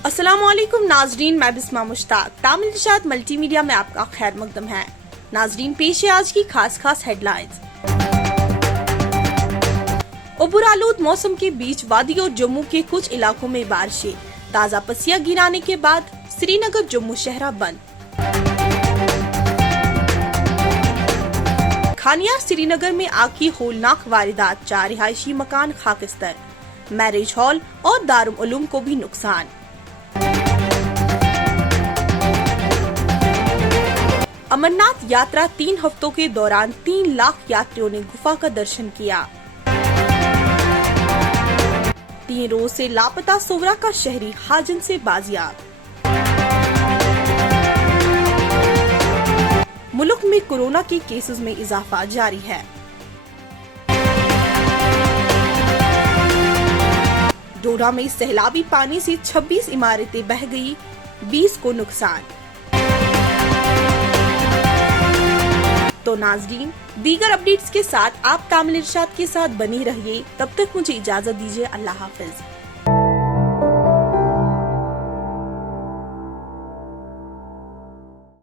अस्सलामुअलैकुम नाजरीन, मैं बिस्मा मुश्ताक। तामिल इरशाद मल्टीमीडिया में आपका खैर मकदम है। नाजरीन, पेश है आज की खास हेडलाइंस। उबुरालूद मौसम के बीच वादी और जम्मू के कुछ इलाकों में बारिशें। ताज़ा पसिया गिराने के बाद श्रीनगर जम्मू शहरा बंद। खानिया श्रीनगर में आग की होलनाक वारदात, 4 रिहायशी मकान खाकिस्तर, मैरिज हॉल और दारुल उलूम को भी नुकसान। अमरनाथ यात्रा 3 हफ्तों के दौरान 3 लाख यात्रियों ने गुफा का दर्शन किया। 3 रोज से लापता सोवरा का शहरी हाजन से बाजियाब। मुल्क में कोरोना के केसेस में इजाफा जारी है। डोडा में सैलाबी पानी से 26 इमारतें बह गई, 20 को नुकसान। तो नाजरीन, दीगर अपडेट्स के साथ आप तामिल इरशाद के साथ बनी रहिए। तब तक मुझे इजाजत दीजिए। अल्लाह हाफिज।